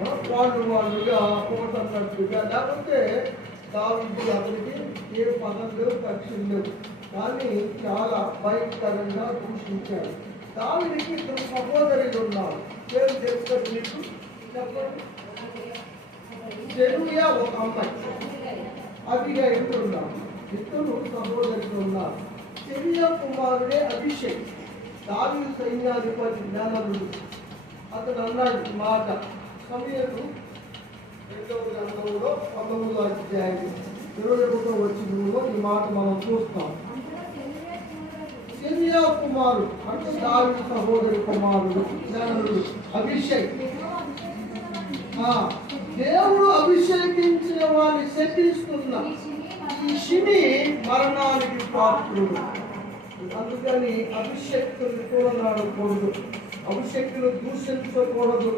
వాళ్ళుగా ఒకటన్నట్టుగా, లేకపోతే దావీదు అతనికి ఏ పదం లేవు, కక్షలు లేవు, కానీ చాలా భయంకరంగా దూషించాడు. దావీదుకి ఇద్దరు సహోదరులు ఉన్నారు. పేరు తెలుసు మీకు, చెప్పండి. సెరూయా ఒక అమ్మాయి, అబిగైలు ఉన్నారు. ఇద్దరు సహోదరులు ఉన్నారు. సెరూయా కుమారుడే అభిషేక్, దావీదు సైన్యాధిపతి జ్ఞానుడు. అతను అన్నాడు మాట, సమయలు 2వ గ్రంథంలో 19వ అధ్యాయం 21వ వచనంలో ఈ మాట మనం చూస్తాం. సెరూయా కుమారుడు అంటే దావీదు సహోదరి కుమారుడు జ్ఞానుడు అభిషేక్. దేవుడు అభిషేకించిన వారిని శపిస్తున్న ఈ శిని మరణానికి పాత్రుడు. అందుకని అభిషేక్తుని కూడనాడకూడదు, అభిషేక్తులు దూషించకూడదు.